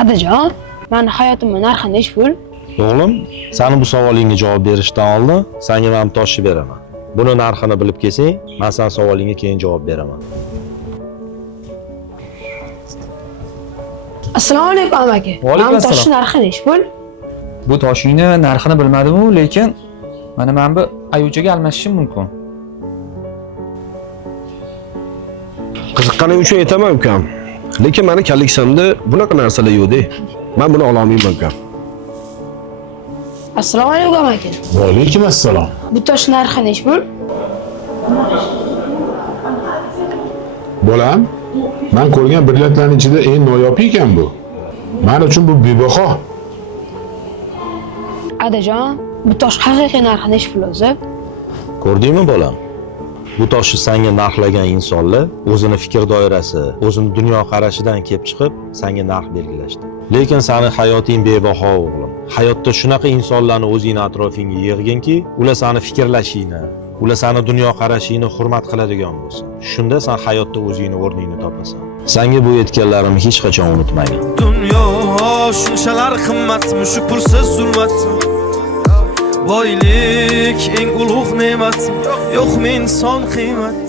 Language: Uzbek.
Adajon, meni hayotimning narxi nechi pul? O'g'lim, seni bu savolingga javob berishdan oldin senga men toshni beraman. Buni narxini bilib kelsang, men sen savolingga keyin javob beraman. Assalomu alaykum amaki. Vaalaykum assalom. Toshning narxi nechi pul? Bu toshingni narxini bilmadim-u, lekin mana men bu ayuchaga almashishim mumkin. Qiziqqaning uchun aytaman ukam. Lekin meni kolleksiyamda bunaqa narsalar yo'q-da. Men buni ola olmayman ukam. Assalomu alaykum amaki. Vaalaykum assalom. Bu toshning narxi nechi pul? Bolam, men ko'rgan brilliantlarning ichida eng noyob ekan bu. Men uchun bu bebaho. Adajon, bu tosh haqiqiy narxi nechi pul o'zi? Ko'rdingmi bolam? Bu toshni senga narxlagan insonlar o'zini fikr doirasi, o'zini dunyo qarashidan kelib chiqib, senga narx belgilashdi. Lekin seni hayoting bebaho o'g'lim. Hayotda shunaqa insonlarni o'zing atrofingga yig'ginki, ular seni fikrlashingni, ular seni dunyo qarashingni hurmat qiladigan bo'lsin. Shunda sen hayotda o'zingni o'rningni topasan. Senga bu aytganlarimni hech qachon unutmayman. Dunyo shunchalar qimmatmi, shu pulsiz zulmatmi? Boylik eng ulug' ne'mat, yo'qmi inson qiymat?